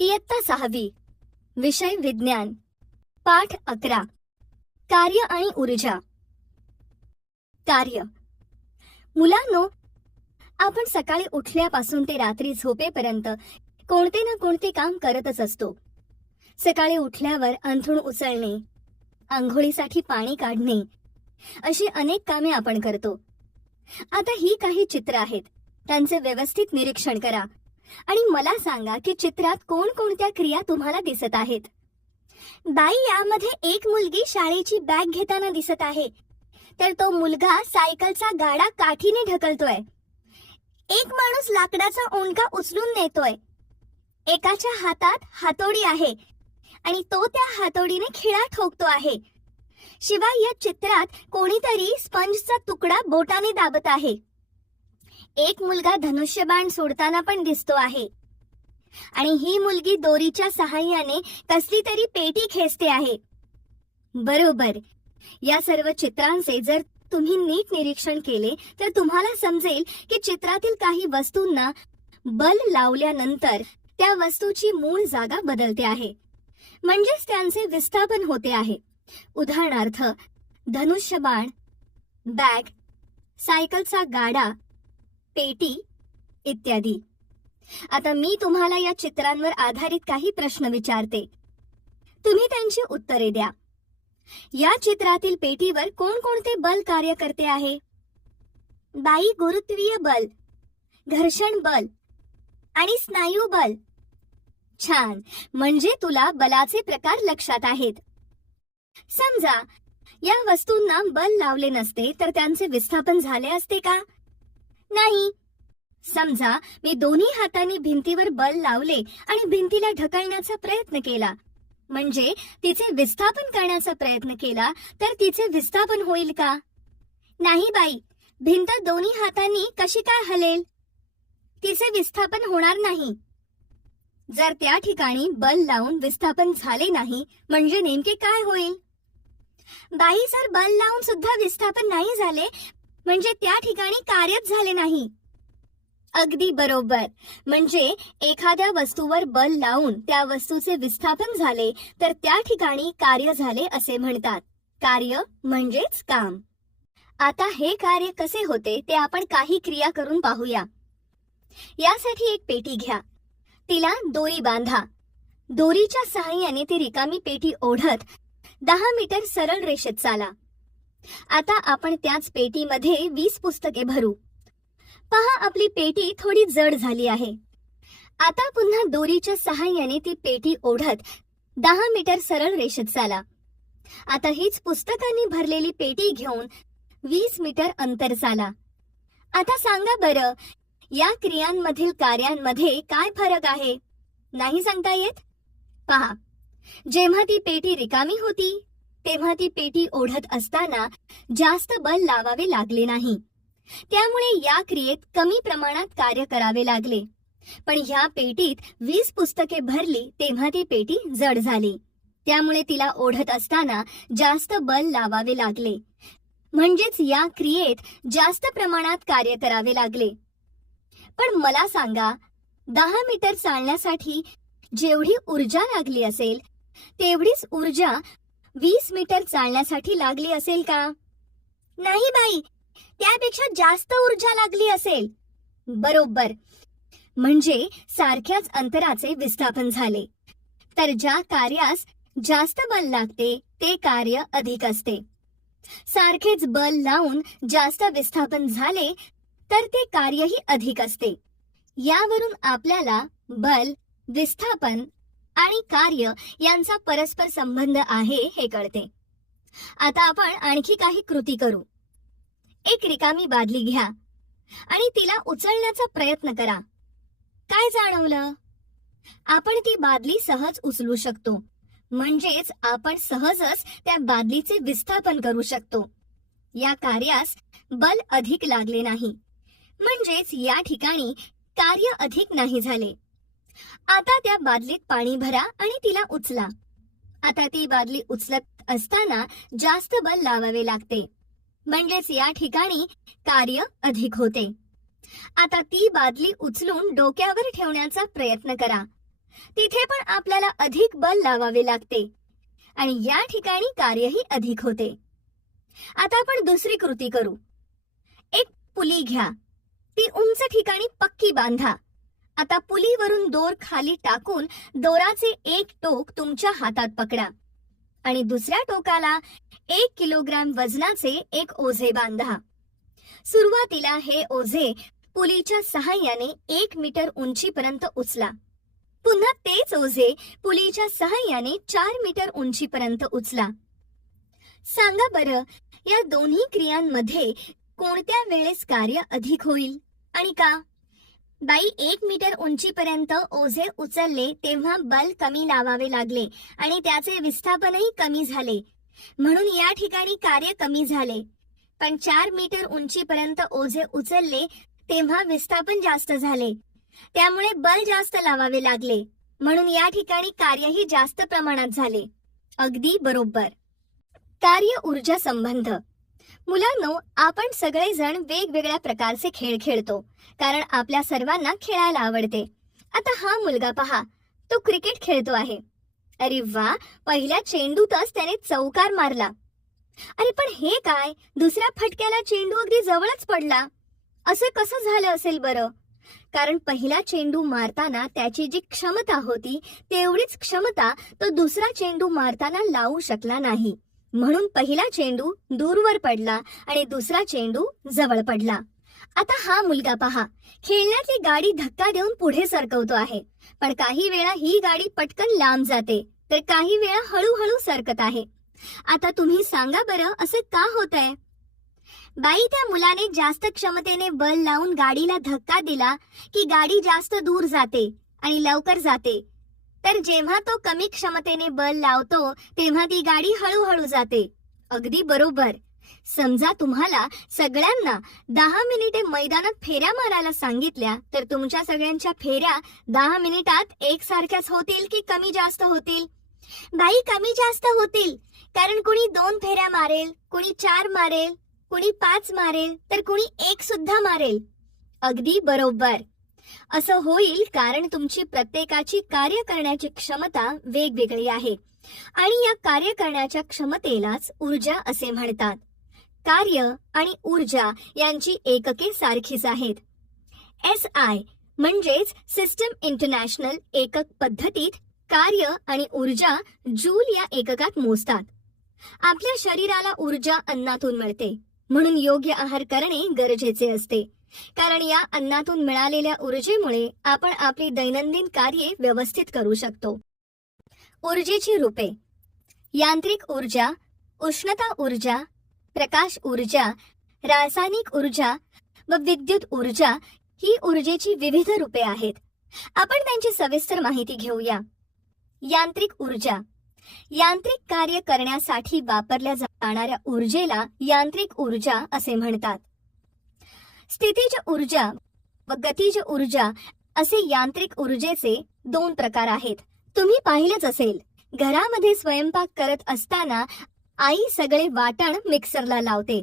इयत्ता सहावी. विषय विज्ञान. पाठ अकरा. कार्य आणि ऊर्जा. कार्य. मुलांनो आपण सकाळी उठल्यापासून ते रात्री झोपेपर्यंत कोणते ना कोणते काम करतच असतो. सकाळी उठल्यावर अंथरूण उचलणे आंघोळीसाठी पाणी काढणे अशी अनेक कामे आपण करतो. आता ही काही चित्र आहेत. त्यांचे व्यवस्थित निरीक्षण करा. आणि मला सांगा की चित्रात कोणकोणत्या क्रिया तुम्हाला दिसत आहेत? बाई यामध्ये एक मुलगी शाळेची बॅग घेताना दिसत आहे. तर तो मुलगा सायकलचा गाडा काठीने ढकलतोय. एक माणूस लाकडाचा ओंडका उचलून नेतोय. एकाच्या हातात हातोडी आहे आणि तो त्या हातोडीने खिळा ठोकतो आहे. शिवाय या चित्रात कोणीतरी स्पंजचा तुकडा बोटाने दाबत आहे. एक मुलगा धनुष्यबाण सोडताना पण दिसतो आहे. आणि ही मुलगी दोरीच्या सहाय्याने कसली तरी पेटी खेचते आहे. बरोबर. या सर्व चित्रांचे जर तुम्ही नीट निरीक्षण केले तर तुम्हाला समजेल की चित्रातील काही वस्तूंना बल लावल्यानंतर त्या वस्तूची मूळ जागा बदलते आहे. म्हणजेच त्यांचे विस्थापन होते आहे. उदाहरणार्थ धनुष्यबाण बॅग सायकलचा गाडा पेटी इत्यादी. आता मी तुम्हाला या चित्रांवर आधारित काही प्रश्न विचारते. तुम्ही त्यांची उत्तरे द्या. या चित्रातील पेटीवर कोणकोणते बल कार्य करते आहे? बाई गुरुत्वीय बल घर्षण बल आणि स्नायू बल. छान म्हणजे तुला बलाचे प्रकार लक्षात आहेत. समजा या वस्तूंना बल लावले नसते तर त्यांचे विस्थापन झाले असते का? नाही. समजा मी दोन्ही हातांनी भिंतीवर बल लावले आणि भिंतीला ढकलण्याचा प्रयत्न केला. म्हणजे तिचे विस्थापन करण्याचा प्रयत्न केला तर तिचे विस्थापन होईल का? नाही बाई भिंत दोन्ही हातांनी कशी काय हलेल? तिचे विस्थापन होणार नाही. जर त्या ठिकाणी बल लावून विस्थापन झाले नाही म्हणजे नेमके काय होईल? बाई जर बल लावून सुद्धा विस्थापन नाही झाले म्हणजे त्या ठिकाणी कार्यच झाले नाही. अगदी बरोबर. म्हणजे एखाद्या वस्तूवर बल लावून त्या वस्तूचे विस्थापन झाले तर त्या ठिकाणी कार्य झाले असे म्हणतात. कार्य म्हणजेच काम. आता हे कार्य कसे होते ते आपण काही क्रिया करून पाहूया. यासाठी एक पेटी घ्या. तिला दोरी बांधा. दोरीच्या सहाय्याने ती रिकामी पेटी ओढत दहा मीटर सरळ रेषेत चाला. आता आपण त्याच पेटीमध्ये वीस पुस्तके भरू. पहा आपली पेटी थोडी जड झाली आहे. आता पुन्हा दोरीच्या सहाय्याने ती पेटी ओढत दहा मीटर सरळ रेषेत चाला. आता हीच पुस्तकांनी भरलेली पेटी घेऊन वीस मीटर अंतर चाला. आता सांगा बरं या क्रियांमधील कार्यांमध्ये काय फरक आहे? नाही सांगता येत? पहा जेव्हा ती पेटी रिकामी होती तेव्हा ती पेटी ओढत असताना जास्त बल लावावे लागले नाही. त्यामुळे या क्रियेत कमी प्रमाणात कार्य करावे लागले. पण ह्या पेटीत वीस पुस्तके भरली तेव्हा ती पेटी जड झाली. त्यामुळे तिला ओढत असताना जास्त बल लावावे लागले. म्हणजेच या क्रियेत जास्त प्रमाणात कार्य करावे लागले. पण मला सांगा दहा मीटर चालण्यासाठी जेवढी ऊर्जा लागली असेल तेवढीच ऊर्जा वीस मीटर चालण्यासाठी लागली असेल का? नाही बाई. त्यापेक्षा जास्त ऊर्जा लागली असेल. बरोबर. म्हणजे सारख्याच अंतराचे विस्थापन झाले. तर ज्या कार्यास जास्त बल लागते ते कार्य अधिक असते. सारखेच बल लावून जास्त विस्थापन झाले तर ते कार्यही अधिक असते. यावरून आपल्याला बल विस्थापन आणि कार्य यांचा परस्पर संबंध आहे हे कळते. आता आपण आणखी काही कृती करू. एक रिकामी बादली घ्या आणि तिला उचलण्याचा प्रयत्न करा. काय जाणवलं? आपण ती बादली सहज उचलू शकतो. म्हणजेच आपण सहजच त्या बादलीचे विस्थापन करू शकतो. या कार्यास बल अधिक लागले नाही. म्हणजेच या ठिकाणी कार्य अधिक नाही झाले. आता त्या बादलीत पाणी भरा आणि तिला उचला. आता ती बादली उचलत असताना जास्त बल लावावे लागते. म्हणजेच या ठिकाणी कार्य अधिक होते. आता ती बादली उचलून डोक्यावर ठेवण्याचा प्रयत्न करा. तिथे पण आपल्याला अधिक बल लावावे लागते. आणि या ठिकाणी कार्यही अधिक होते. आता आपण दुसरी कृती करू. एक पुली घ्या. ती उंच ठिकाणी पक्की बांधा. आता पुलीवरून दोर खाली टाकून दोराचे एक टोक तुमच्या हातात पकडा. आणि दुसऱ्या टोकाला एक किलोग्रॅम वजनाचे एक ओझे बांधा. सुरुवातीला हे ओझे पुलीच्या सहाय्याने एक मीटर उंचीपर्यंत उचला. पुन्हा तेच ओझे पुलीच्या सहाय्याने चार मीटर उंचीपर्यंत उचला. सांगा बरं या दोन्ही क्रियांमध्ये कोणत्या वेळेस कार्य अधिक होईल? आणि का? बाई एक मीटर उंचीपर्यंत ओझे उचलले तेव्हा बल कमी लावावे लागले आणि त्याचे विस्थापनही कमी झाले. म्हणून या ठिकाणी कार्य कमी झाले. पण चार मीटर उंचीपर्यंत ओझे उचलले तेव्हा विस्थापन जास्त झाले. त्यामुळे बल जास्त लावावे लागले. म्हणून या ठिकाणी कार्यही जास्त प्रमाणात झाले. अगदी बरोबर. कार्य ऊर्जा संबंध. मुलांनो आपण सगळेजण वेगवेगळ्या प्रकारचे खेळ खेळतो कारण आपल्या सर्वांना खेळायला आवडते. आता हा मुलगा पहा तो क्रिकेट खेळतो आहे. अरे वा पहिल्या चेंडूतच त्याने चौकार मारला. अरे पण हे काय दुसऱ्या फटक्याला चेंडू अगदी जवळच पडला. असं कसं झालं असेल बरं? कारण पहिला चेंडू मारताना त्याची जी क्षमता होती तेवढीच क्षमता तो दुसरा चेंडू मारताना लावू शकला नाही. म्हणून पहिला चेंडू दूरवर पडला आणि दुसरा चेंडू जवळ पडला. आता हा मुलगा पहा. खेळण्यातली गाडी धक्का देऊन पुढे सरकवतो आहे. पण काही वेळा ही गाडी पटकन लांब जाते तर काही वेळा हळूहळू सरकत आहे. आता तुम्ही सांगा बरं असं का होत आहे बाई त्या मुलाने जास्त क्षमतेने बल लावून गाडीला धक्का दिला की गाडी जास्त दूर जाते आणि लवकर जाते. तर जेव्हा तो कमी क्षमतेने बल लावतो तेव्हा ती गाडी हळूहळू जाते. अगदी बरोबर. समजा तुम्हाला सगळ्यांना दहा मिनिटे मैदानात फेऱ्या मारायला सांगितल्या तर तुमच्या सगळ्यांच्या फेऱ्या दहा मिनिटात एकसारख्याच होतील की कमी जास्त होतील? बाई कमी जास्त होतील. कारण कुणी दोन फेऱ्या मारेल कुणी चार मारेल कुणी पाच मारेल तर कुणी एक सुद्धा मारेल. अगदी बरोबर. असं होईल कारण तुमची प्रत्येकाची कार्य करण्याची क्षमता वेगवेगळी आहे. आणि या कार्य करण्याच्या क्षमतेलाच ऊर्जा असे म्हणतात. कार्य आणि ऊर्जा यांची एकके सारखीच आहेत. एस आय म्हणजेच सिस्टम इंटरनॅशनल एकक पद्धतीत कार्य आणि ऊर्जा जूल या एककात मोजतात. आपल्या शरीराला ऊर्जा अन्नातून मिळते. म्हणून योग्य आहार करणे गरजेचे असते. कारण या अन्नातून मिळालेल्या ऊर्जेमुळे आपण आपली दैनंदिन कार्ये व्यवस्थित करू शकतो. ऊर्जेची रूपे. यांत्रिक ऊर्जा उष्णता ऊर्जा प्रकाश ऊर्जा रासायनिक ऊर्जा व विद्युत ऊर्जा ही ऊर्जेची विविध रूपे आहेत. आपण त्यांची सविस्तर माहिती घेऊया. यांत्रिक ऊर्जा. यांत्रिक कार्य करण्यासाठी वापरल्या जाणाऱ्या ऊर्जेला यांत्रिक ऊर्जा असे म्हणतात. स्थितीज ऊर्जा व गतीज ऊर्जा असे यांत्रिक ऊर्जेचे दोन प्रकार आहेत. तुम्ही पाहिलेच असेल घरामध्ये स्वयंपाक करत असताना आई सगळे वाटण मिक्सरला लावते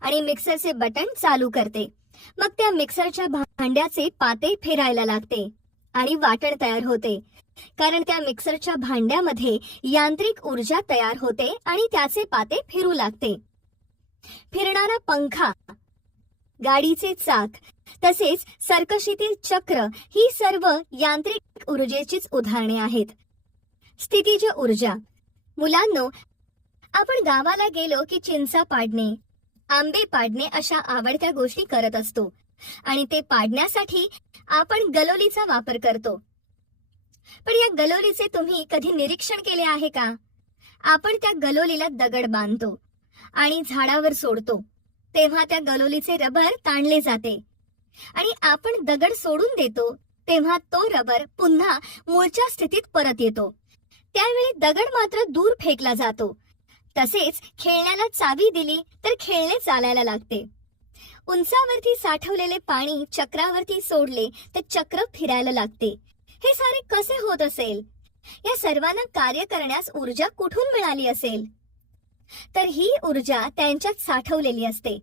आणि मिक्सरचे बटन चालू करते. मग त्या मिक्सरच्या भांड्याचे पाते फिरायला लागते आणि वाटण तयार होते. कारण त्या मिक्सरच्या भांड्यामध्ये यांत्रिक ऊर्जा तयार होते आणि त्याचे पाते फिरू लागते. फिरणारा पंखा गाडीचे चाक तसेच सर्कशीतील चक्र ही सर्व यांत्रिक ऊर्जेचीच उदाहरणे आहेत. स्थितीज ऊर्जा. मुलांनो आपण गावाला गेलो की चिंचा पाडणे आंबे पाडणे अशा आवडत्या गोष्टी करत असतो आणि ते पाडण्यासाठी आपण गलोलीचा वापर करतो. पण या गलोलीचे तुम्ही कधी निरीक्षण केले आहे का? आपण त्या गलोलीला दगड बांधतो आणि झाडावर सोडतो. तेव्हा त्या गलोलीचे रबर ताणले जाते. आणि आपण दगड सोडून देतो तेव्हा तो रबर पुन्हा मूळच्या स्थितीत परत येतो. त्यावेळी दगड मात्र दूर फेकला जातो. तसेच खेळण्याला चावी दिली तर खेळणे चालायला लागते. उंचावरती साठवलेले पाणी चक्रावरती सोडले तर चक्र फिरायला लागते. हे सारे कसे होत असेल? या सर्वांना कार्य करण्यास ऊर्जा कुठून मिळाली असेल? तर ही ऊर्जा त्यांच्यात साठवलेली असते.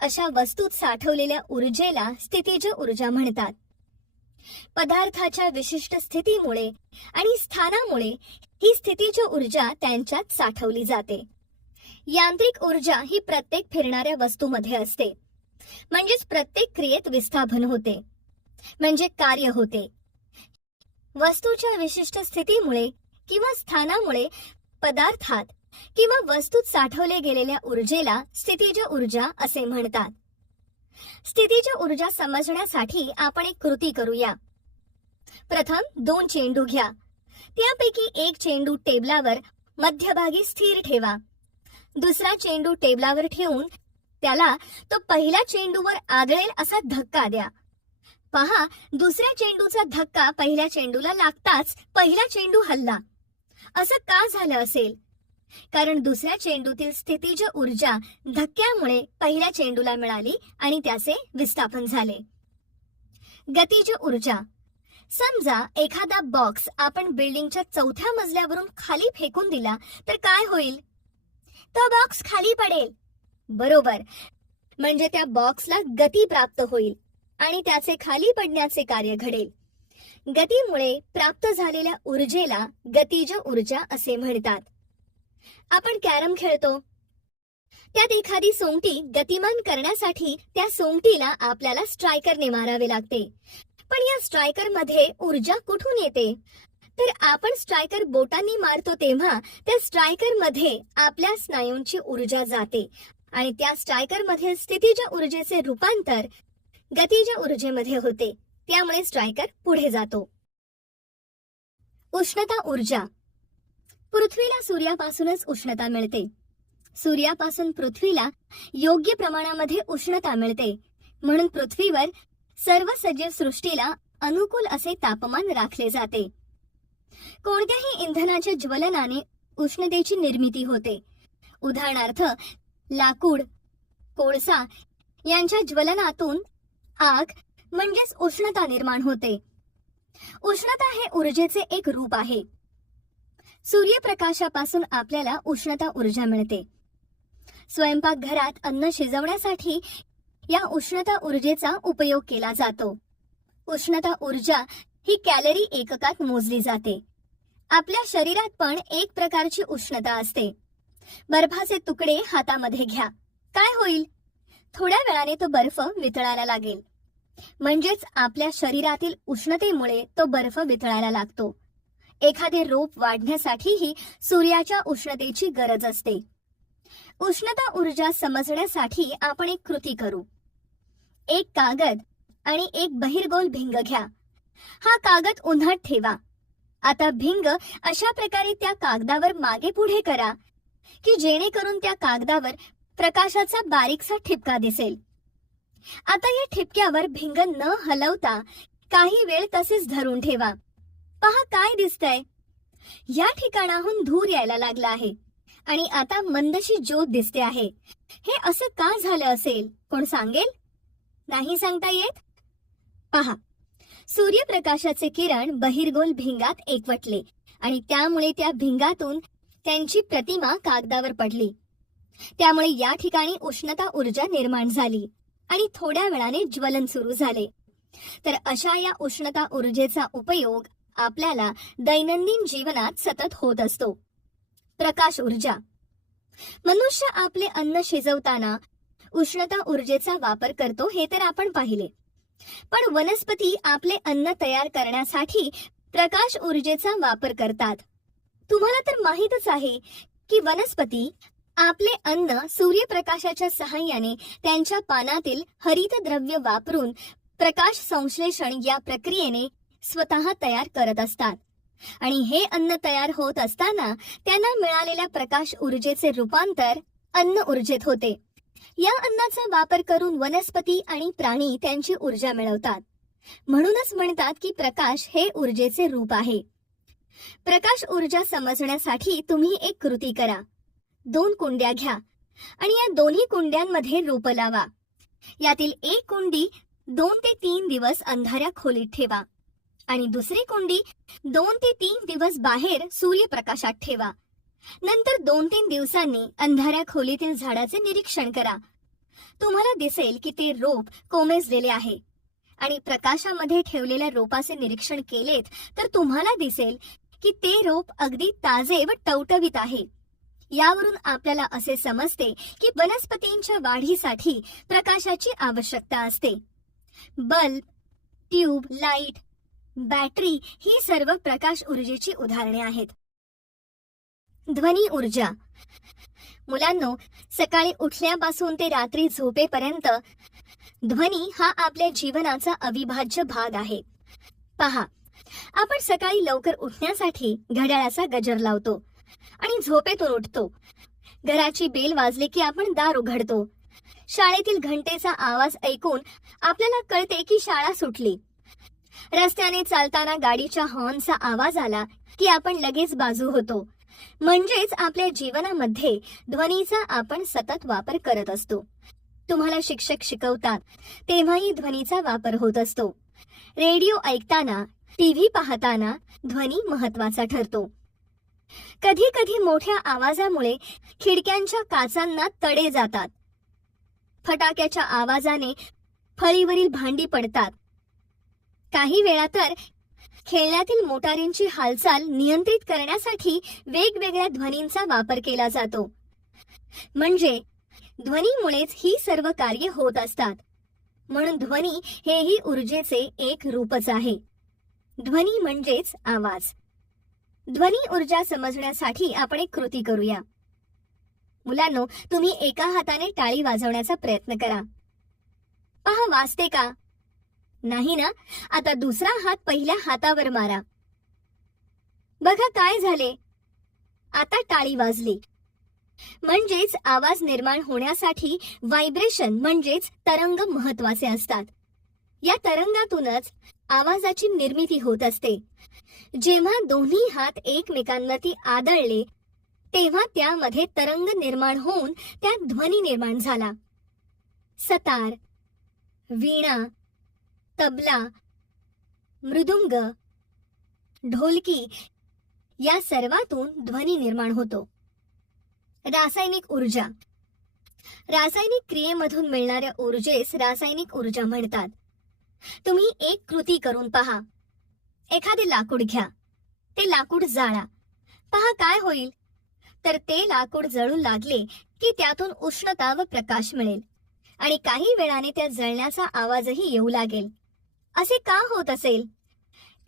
अशा वस्तूत साठवलेल्या ऊर्जेला स्थितीज ऊर्जा म्हणतात. पदार्थाच्या विशिष्ट स्थितीमुळे आणि स्थानामुळे ही स्थितीज ऊर्जा त्यांच्यात साठवली जाते. यांत्रिक ऊर्जा ही प्रत्येक फिरणाऱ्या वस्तूमध्ये असते. म्हणजेच प्रत्येक क्रियेत विस्थापन होते. म्हणजे कार्य होते. वस्तूच्या विशिष्ट स्थितीमुळे किंवा स्थानामुळे पदार्थात किंवा वस्तूत साठवले गेलेल्या ऊर्जेला स्थितीज ऊर्जा असे म्हणतात. स्थितीज ऊर्जा समजण्यासाठी आपण एक कृती करूया. प्रथम दोन चेंडू घ्या. त्यापैकी एक चेंडू टेबलावर मध्यभागी स्थिर ठेवा. दुसरा चेंडू टेबलावर ठेवून त्याला तो पहिल्या चेंडूवर आदळेल असा धक्का द्या. पहा दुसऱ्या चेंडूचा धक्का पहिल्या चेंडूला लागताच पहिला चेंडू हल्ला. असं का झालं असेल? कारण दुसऱ्या चेंडूतील स्थितीज ऊर्जा धक्क्यामुळे पहिल्या चेंडूला मिळाली आणि त्याचे विस्थापन झाले. गतीज ऊर्जा. समजा एखादा बॉक्स आपण बिल्डिंगच्या चौथ्या मजल्यावरून खाली फेकून दिला तर काय होईल? तो बॉक्स खाली पडेल. बरोबर. म्हणजे त्या बॉक्सला गती प्राप्त होईल आणि त्याचे खाली पडण्याचे कार्य घडेल. गतीमुळे प्राप्त झालेल्या ऊर्जेला गतीज ऊर्जा असे म्हणतात. आपण कॅरम खेळतो. त्यात एखादी सोंगटी गतिमान करण्यासाठी त्या सोंगटीला आपल्याला स्ट्रायकरने मारावे लागते. पण या स्ट्रायकरमध्ये ऊर्जा कुठून येते? तर आपण स्ट्रायकर बोटांनी मारतो तेव्हा त्या स्ट्रायकरमध्ये आपल्या स्नायूंची ऊर्जा जाते. आणि त्या स्ट्रायकरमध्ये स्थितीच्या ऊर्जेचे रूपांतर गतीच्या ऊर्जेमध्ये होते. त्यामुळे स्ट्रायकर पुढे जातो. उष्णता ऊर्जा. पृथ्वीला सूर्यापासूनच उष्णता मिळते. सूर्यापासून पृथ्वीला योग्य प्रमाणामध्ये उष्णता मिळते. म्हणून पृथ्वीवर सर्व सजीव सृष्टीला अनुकूल असे तापमान राखले जाते. कोणत्याही इंधनाच्या ज्वलनाने उष्णतेची निर्मिती होते. उदाहरणार्थ लाकूड कोळसा यांच्या ज्वलनातून आग म्हणजेच उष्णता निर्माण होते. उष्णता हे ऊर्जेचे एक रूप आहे. सूर्यप्रकाशापासून आपल्याला उष्णता ऊर्जा मिळते. स्वयंपाकघरात अन्न शिजवण्यासाठी या उष्णता ऊर्जेचा उपयोग केला जातो. उष्णता ऊर्जा ही कॅलरी एककात मोजली जाते. आपल्या शरीरात पण एक प्रकारची उष्णता असते. बर्फाचे तुकडे हातामध्ये घ्या. काय होईल? थोड्या वेळाने तो बर्फ वितळायला लागेल. म्हणजेच आपल्या शरीरातील उष्णतेमुळे तो बर्फ वितळायला लागतो. एखादे रोप वाढण्यासाठीही सूर्याच्या उष्णतेची गरज असते. उष्णता ऊर्जा समजण्यासाठी आपण एक कृती करू. एक कागद आणि एक बहिर्गोल भिंग घ्या. हा कागद उन्हात ठेवा. आता भिंग अशा प्रकारे त्या कागदावर मागे पुढे करा की जेणेकरून त्या कागदावर प्रकाशाचा बारीकसा ठिपका दिसेल. आता या ठिपक्यावर भिंग न हलवता काही वेळ तसेच धरून ठेवा. पहा काय दिसतंय. या ठिकाणाहून धूर यायला लागला आहे. आणि आता मंदशी ज्योत दिसते आहे. हे असं का झालं असेल? कोण सांगेल? नाही सांगता येत? पहा. सूर्यप्रकाशाचे किरण बहिर्गोल भिंगात एकवटले आणि त्यामुळे त्या भिंगातून त्यांची प्रतिमा कागदावर पडली. त्यामुळे या ठिकाणी उष्णता ऊर्जा निर्माण झाली आणि थोड्या वेळाने ज्वलन सुरू झाले. तर अशा या उष्णता ऊर्जेचा उपयोग आपल्याला दैनंदिन जीवनात सतत होत असतो. प्रकाश ऊर्जा. मनुष्य आपले अन्न शिजवताना उष्णता ऊर्जेचा वापर करतो हे तर आपण पाहिले. पण वनस्पती आपले अन्न तयार करण्यासाठी प्रकाश ऊर्जेचा वापर करतात. तुम्हाला तर माहीतच आहे की वनस्पती आपले अन्न सूर्यप्रकाशाच्या सहाय्याने त्यांच्या पानातील हरित द्रव्य वापरून प्रकाश संश्लेषण या प्रक्रियेने स्वतः तयार करत असतात. आणि हे अन्न तयार होत असताना त्यांना मिळालेल्या प्रकाश ऊर्जेचे रूपांतर अन्न ऊर्जेत होते. या अन्नाचा वापर करून वनस्पती आणि प्राणी त्यांची ऊर्जा मिळवतात. म्हणूनच म्हणतात की प्रकाश हे ऊर्जेचे रूप आहे. प्रकाश ऊर्जा समजण्यासाठी तुम्ही एक कृती करा. दोन कुंड्या घ्या आणि या दोन्ही कुंड्यांमध्ये रोप लावा. यातील एक कुंडी दोन ते तीन दिवस अंधाऱ्या खोलीत ठेवा. आणि दुसरी कुंडी दोन ते तीन दिवस बाहेर सूर्यप्रकाशात ठेवा. नंतर दोन तीन दिवसांनी अंधाऱ्या खोलीतील झाडाचे निरीक्षण करा. तुम्हाला दिसेल की ते रोप कोमेजलेले आहे. आणि प्रकाशामध्ये ठेवलेल्या रोपाचे निरीक्षण केलेत तर तुम्हाला दिसेल की ते रोप अगदी ताजे व टवटवीत आहे. यावरून आपल्याला असे समजते की वनस्पतींच्या वाढीसाठी प्रकाशाची आवश्यकता असते. बल्ब ट्यूब लाइट बॅटरी ही सर्व प्रकाश ऊर्जेची उदाहरणे आहेत. ध्वनी ऊर्जा. मुलांनो सकाळी उठल्यापासून ते रात्री झोपेपर्यंत ध्वनी हा आपल्या जीवनाचा अविभाज्य भाग आहे. पहा आपण सकाळी लवकर उठण्यासाठी घड्याळाचा गजर लावतो आणि झोपेतून उठतो. घराची बेल वाजली की आपण दार उघडतो. शाळेतील घंटेचा आवाज ऐकून आपल्याला कळते की शाळा सुटली. रस्त्याने चालताना गाडीच्या हॉर्नचा आवाज आला की आपण लगेच बाजू होतो. म्हणजेच आपल्या जीवनामध्ये ध्वनीचा आपण सतत वापर करत असतो. तुम्हाला शिक्षक शिकवतात तेव्हाही ध्वनीचा वापर होत असतो. रेडिओ ऐकताना टीव्ही पाहताना ध्वनी महत्त्वाचा ठरतो. कधी कधी मोठ्या आवाजामुळे खिडक्यांच्या काचांना तडे जातात. फटाक्याच्या आवाजाने फळीवरील भांडी पडतात. काही वेळा तर खेळण्यातील मोटारींची हालचाल नियंत्रित करण्यासाठी वेगवेगळ्या ध्वनींचा वापर केला जातो. म्हणजे ध्वनीमुळेच ही सर्व कार्य होत असतात. म्हणून ध्वनी हेही ऊर्जेचे एक रूपच आहे. ध्वनी म्हणजेच आवाज. ध्वनी ऊर्जा समजण्यासाठी आपण एक कृती करूया. मुलांनो तुम्ही एका हाताने टाळी वाजवण्याचा प्रयत्न करा. पहा वाजते का? नाही ना? आता दुसरा हात पहिल्या हातावर मारा. बघा काय झाले. आता टाळी वाजली. म्हणजेच आवाज निर्माण होण्यासाठी व्हायब्रेशन म्हणजेच तरंग महत्त्वाचे असतात. या तरंगातूनच आवाजाची निर्मिती होत असते. जेव्हा दोन्ही हात एकमेकांवरती आदळले तेव्हा त्यामध्ये तरंग निर्माण होऊन त्यात ध्वनी निर्माण झाला. सतार वीणा तबला मृदुंग ढोलकी या सर्वातून ध्वनी निर्माण होतो. रासायनिक ऊर्जा. रासायनिक क्रियेमधून मिळणाऱ्या ऊर्जेस रासायनिक ऊर्जा म्हणतात. तुम्ही एक कृती करून पहा. एखादे लाकूड घ्या. ते लाकूड जाळा. पहा काय होईल? तर ते लाकूड जळू लागले की त्यातून उष्णता व प्रकाश मिळेल आणि काही वेळाने त्या जळण्याचा आवाजही येऊ लागेल. असे का होत असेल?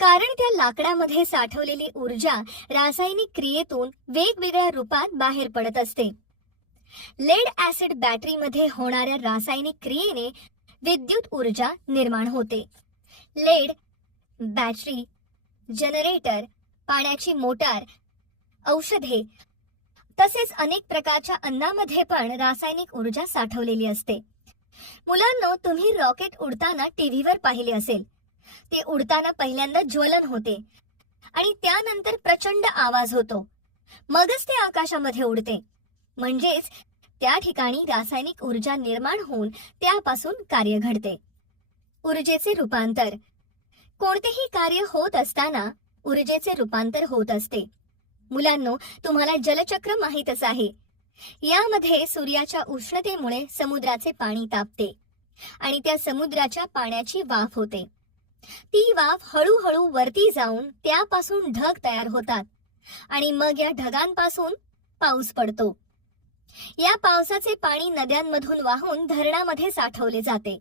कारण त्या लाकडामध्ये साठवलेली ऊर्जा रासायनिक क्रियेतून वेगवेगळ्या रूपात बाहेर पडत असते. लेड ऍसिड बॅटरीमध्ये होणाऱ्या रासायनिक क्रियेने विद्युत ऊर्जा निर्माण होते. लेड बॅटरी जनरेटर पाण्याची मोटार औषधे तसेच अनेक प्रकारच्या अन्नामध्ये पण रासायनिक ऊर्जा साठवलेली असते. मुलांनो तुम्ही रॉकेट उडताना टीव्हीवर पाहिले असेल. ते उडताना पहिल्यांदा ज्वलन होते आणि त्यानंतर प्रचंड आवाज होतो. मगच ते आकाशामध्ये उडते. म्हणजेच त्या ठिकाणी रासायनिक ऊर्जा निर्माण होऊन त्यापासून कार्य घडते. ऊर्जेचे रूपांतर. कोणतेही कार्य होत असताना ऊर्जेचे रूपांतर होत असते. मुलांनो तुम्हाला जलचक्र माहीतच आहे. यामध्ये सूर्याच्या उष्णतेमुळे समुद्राचे पाणी तापते आणि त्या समुद्राच्या पाण्याची वाफ होते. ती वाफ हळूहळू वरती जाऊन त्यापासून ढग तयार होतात आणि मग या ढगांपासून पाऊस पडतो. या पावसाचे पाणी नद्यांमधून वाहून धरणामध्ये साठवले जाते.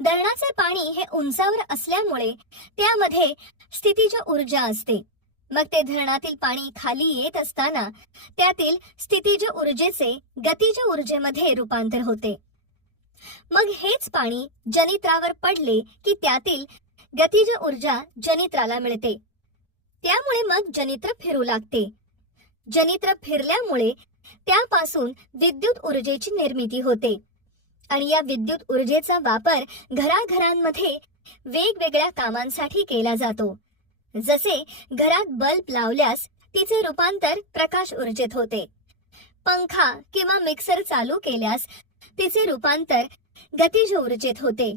धरणाचे पाणी हे उंचावर असल्यामुळे त्यामध्ये स्थितीज ऊर्जा असते. मग ते धरणातील पाणी खाली येत असताना त्यातील स्थितीज ऊर्जेचे गतिज ऊर्जेमध्ये रूपांतर होते. मग हेच पाणी जनित्रावर पडले की त्यातील गतिज ऊर्जा जनित्राला मिळते. त्यामुळे मग जनित्र फिरू लागते. जनित्र फिरल्यामुळे त्यापासून विद्युत ऊर्जेची निर्मिती होते. आणि या विद्युत ऊर्जेचा वापर घराघरांमध्ये वेगवेगळ्या कामांसाठी केला जातो. जसे घरात बल्ब लावल्यास तिचे रूपांतर प्रकाश ऊर्जेत होते. पंखा किंवा मिक्सर चालू केल्यास तिचे रूपांतर गतिज ऊर्जेत होते.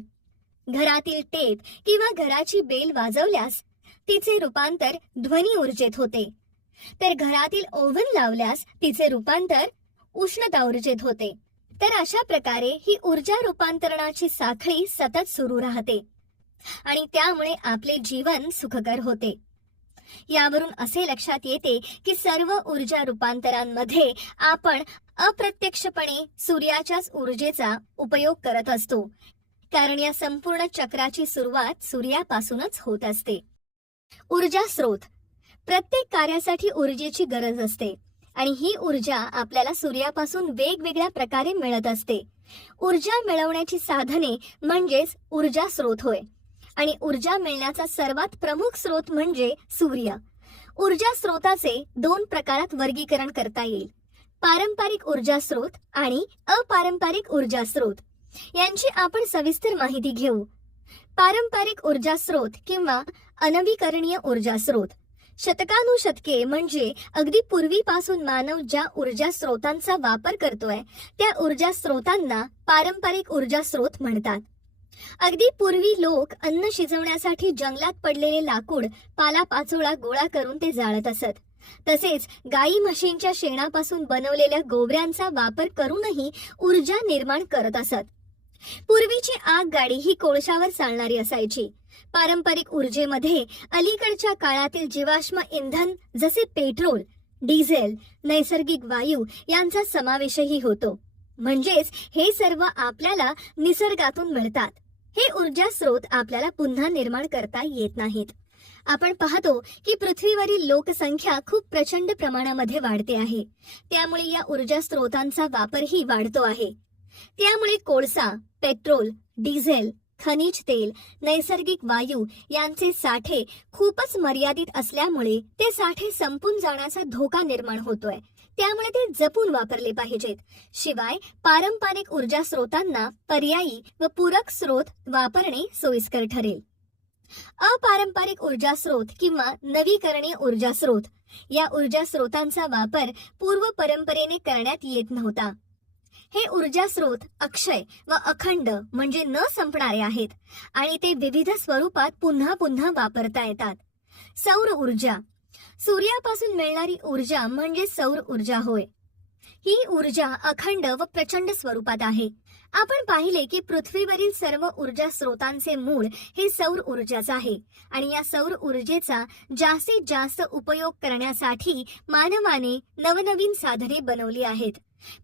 घरातील टेप किंवा घराची बेल वाजवल्यास तिचे रूपांतर ध्वनी ऊर्जेत होते. तर घरातील ओव्हन लावल्यास तिचे रूपांतर उष्णता ऊर्जेत होते. तर अशा प्रकारे ही ऊर्जा रूपांतरणाची साखळी सतत सुरू राहते. आणि त्यामुळे आपले जीवन सुखकर होते. यावरून असे लक्षात येते की सर्व ऊर्जा रूपांतरांमध्ये आपण अप्रत्यक्षपणे सूर्याच्याच ऊर्जेचा उपयोग करत असतो. कारण या संपूर्ण चक्राची सुरुवात सूर्यापासूनच होत असते. ऊर्जा स्रोत. प्रत्येक कार्यासाठी ऊर्जेची गरज असते आणि ही ऊर्जा आपल्याला सूर्यापासून वेगवेगळ्या प्रकारे मिळत असते. ऊर्जा मिळवण्याची साधने म्हणजेच ऊर्जा स्रोत होय. आणि ऊर्जा मिळण्याचा सर्वात प्रमुख स्रोत म्हणजे सूर्य. ऊर्जा स्रोताचे दोन प्रकारात वर्गीकरण करता येईल. पारंपरिक ऊर्जा स्रोत आणि अपारंपरिक ऊर्जा स्रोत. यांची आपण सविस्तर माहिती घेऊ. पारंपरिक ऊर्जा स्रोत किंवा अनवीकरणीय ऊर्जा स्रोत. शतकानुशतके म्हणजे अगदी पूर्वीपासून मानव ज्या ऊर्जा स्रोतांचा वापर करतोय त्या ऊर्जा स्रोतांना पारंपरिक ऊर्जा स्रोत म्हणतात. अगदी पूर्वी लोक अन्न शिजवण्यासाठी जंगलात पडलेले लाकूड पालापाचोळा गोळा करून ते जाळत असत. तसेच गाई म्हशींच्या शेणापासून बनवलेल्या गोबऱ्यांचा वापर करूनही ऊर्जा निर्माण करत असत. पूर्वीची आगगाडी ही कोळशावर चालणारी असायची. पारंपरिक ऊर्जेमध्ये अलीकडच्या काळातील जीवाश्म इंधन जसे पेट्रोल डिझेल नैसर्गिक वायू यांचा समावेशही होतो. म्हणजेच हे सर्व आपल्याला निसर्गातून मिळतात. हे ऊर्जा स्रोत आपल्याला पुन्हा निर्माण करता येत नाहीत. आपण पाहतो की पृथ्वीवरील लोकसंख्या खूप प्रचंड प्रमाणामध्ये वाढते आहे. त्यामुळे या ऊर्जा स्रोतांचा वापरही वाढतो आहे. त्यामुळे कोळसा पेट्रोल डिझेल खनिज तेल नैसर्गिक वायू यांचे साठे खूपच मर्यादित असल्यामुळे ते साठे संपून जाण्याचा धोका निर्माण होतोय. त्यामुळे ते जपून वापरले पाहिजेत. शिवाय पारंपरिक ऊर्जा स्रोतांना पर्यायी व पूरक स्रोत वापरणे सोयीस्कर ठरेल. अपारंपरिक ऊर्जा स्रोत किंवा नवीकरणीय ऊर्जा स्रोत या ऊर्जा स्रोतांचा वापर पूर्व परंपरेने करण्यात येत नव्हता. हे ऊर्जा स्रोत अक्षय व अखंड म्हणजे न संपणारे आहेत आणि ते विविध स्वरूपात पुन्हा पुन्हा वापरता येतात. सौर ऊर्जा सूर्यापासून मिळणारी ऊर्जा म्हणजे सौर ऊर्जा होय. ही ऊर्जा अखंड व प्रचंड स्वरूपात आहे. आपण पाहिले की पृथ्वीवरील सर्व ऊर्जा स्रोतांचे मूळ हे सौर ऊर्जाच आहे आणि या सौर ऊर्जेचा जास्तीत जास्त उपयोग करण्यासाठी मानवाने नवनवीन साधने बनवली आहेत.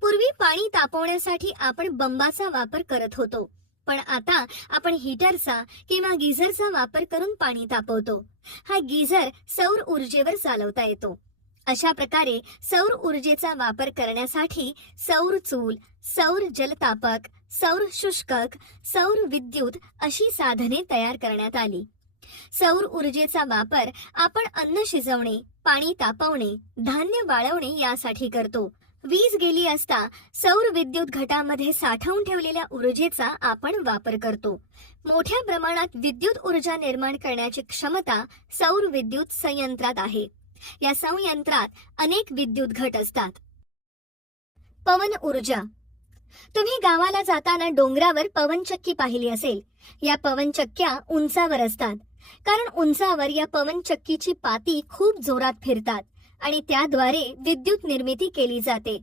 पूर्वी पाणी तापवण्यासाठी आपण बंबाचा वापर करत होतो. पण आता आपण हीटरचा किंवा गिझरचा वापर करून पाणी तापवतो. हा गिझर सौर ऊर्जेवर चालवता येतो. अशा प्रकारे सौर ऊर्जेचा वापर करण्यासाठी सौर चूल सौर जलतापक सौर शुष्कक सौर विद्युत अशी साधने तयार करण्यात आली. सौर ऊर्जेचा वापर आपण अन्न शिजवणे पाणी तापवणे धान्य वाळवणे यासाठी करतो. वीज गेली असता सौर विद्युत घटामध्ये साठवून ठेवलेल्या ऊर्जेचा आपण वापर करतो. मोठ्या प्रमाणात विद्युत ऊर्जा निर्माण करण्याची क्षमता सौर विद्युत संयंत्रात आहे. या संयंत्रात अनेक विद्युत घट असतात. पवन ऊर्जा. तुम्ही गावाला जाताना डोंगरावर पवनचक्की पाहिली असेल. या पवनचक्क्या उंचावर असतात. कारण उंचावर या पवनचक्कीची पाती खूप जोरात फिरतात. आणि त्याद्वारे विद्युत निर्मिती केली जाते.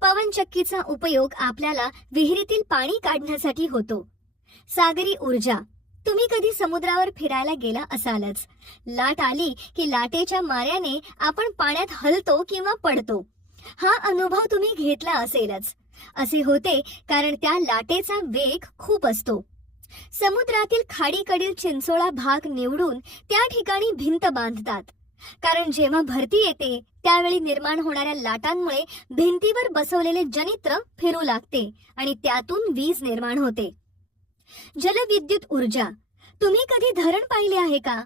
पवनचक्कीचा उपयोग आपल्याला विहिरीतील पाणी काढण्यासाठी होतो. सागरी ऊर्जा. तुम्ही कधी समुद्रावर फिरायला गेला असालच. लाट आली की लाटेच्या माऱ्याने आपण पाण्यात हलतो किंवा पडतो. हा अनुभव तुम्ही घेतला असेलच. असे होते कारण त्या लाटेचा वेग खूप असतो. समुद्रातील खाडीकडील चिंचोळा भाग निवडून त्या ठिकाणी भिंत बांधतात. कारण जेव्हा भरती येते त्यावेळी निर्माण होणाऱ्या लाटांमुळे भिंतीवर बसवलेले जनित्र फिरू लागते आणि त्यातून वीज निर्माण होते. जलविद्युत ऊर्जा. तुम्ही कधी धरण पाहिले आहे का?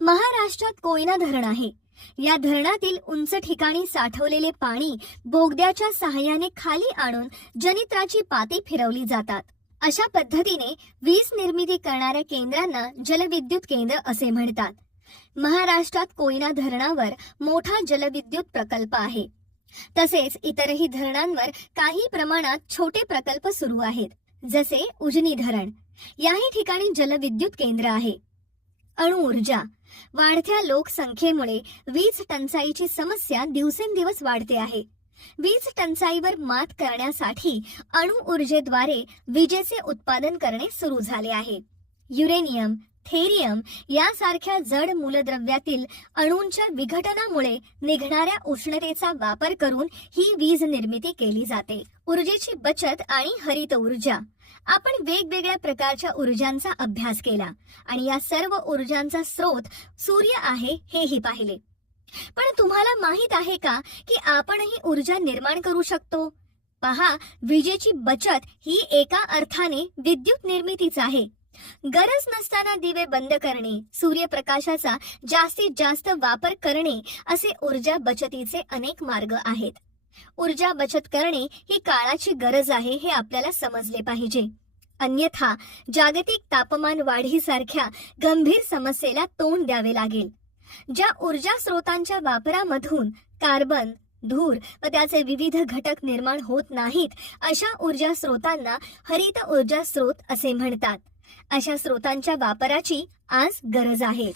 महाराष्ट्रात कोयना धरण आहे. या धरणातील उंच ठिकाणी साठवलेले पाणी बोगद्याच्या सहाय्याने खाली आणून जनित्राची पाती फिरवली जातात. अशा पद्धतीने वीज निर्मिती करणाऱ्या केंद्रांना जलविद्युत केंद्र असे म्हणतात. महाराष्ट्रात कोयना धरणावर मोठा जलविद्युत प्रकल्प आहे. तसेच इतरही धरणांवर काही प्रमाणात छोटे प्रकल्प सुरू आहेत जसे उजनी धरण. याही ठिकाणी जलविद्युत केंद्र आहे. अणुऊर्जा वाढत्या लोकसंख्येमुळे वीज टंचाईची समस्या दिवसेंदिवस वाढते आहे. वीज टंचाईवर मात करण्यासाठी अणु ऊर्जेद्वारे विजेचे उत्पादन करणे सुरू झाले आहे. युरेनियम थेरियम यासारख्या जड मूलद्रव्यातील अणूंच्या विघटनामुळे निघणाऱ्या उष्णतेचा वापर करून ही वीज निर्मिती केली जाते. ऊर्जेची बचत आणि हरित ऊर्जा. आपण वेगवेगळ्या प्रकारच्या ऊर्जांचा अभ्यास केला आणि या सर्व ऊर्जांचा स्रोत सूर्य आहे हेही पाहिले. पण तुम्हाला माहीत आहे का की आपणही ऊर्जा निर्माण करू शकतो? पहा विजेची बचत ही एका अर्थाने विद्युत निर्मितीच आहे. गरज नसताना दिवे बंद करणे सूर्यप्रकाशाचा जास्तीत जास्त वापर करणे असे ऊर्जा बचतीचे अनेक मार्ग आहेत. ऊर्जा बचत करणे ही काळाची गरज आहे हे आपल्याला समजले पाहिजे. अन्यथा जागतिक तापमान वाढीसारख्या गंभीर समस्येला तोंड द्यावे लागेल. ज्या ऊर्जा स्रोतांच्या वापरामधून कार्बन धूर व त्याचे विविध घटक निर्माण होत नाहीत अशा ऊर्जा स्रोतांना हरित ऊर्जा स्रोत असे म्हणतात. अशा स्रोतांच्या वापराची आज गरज आहे.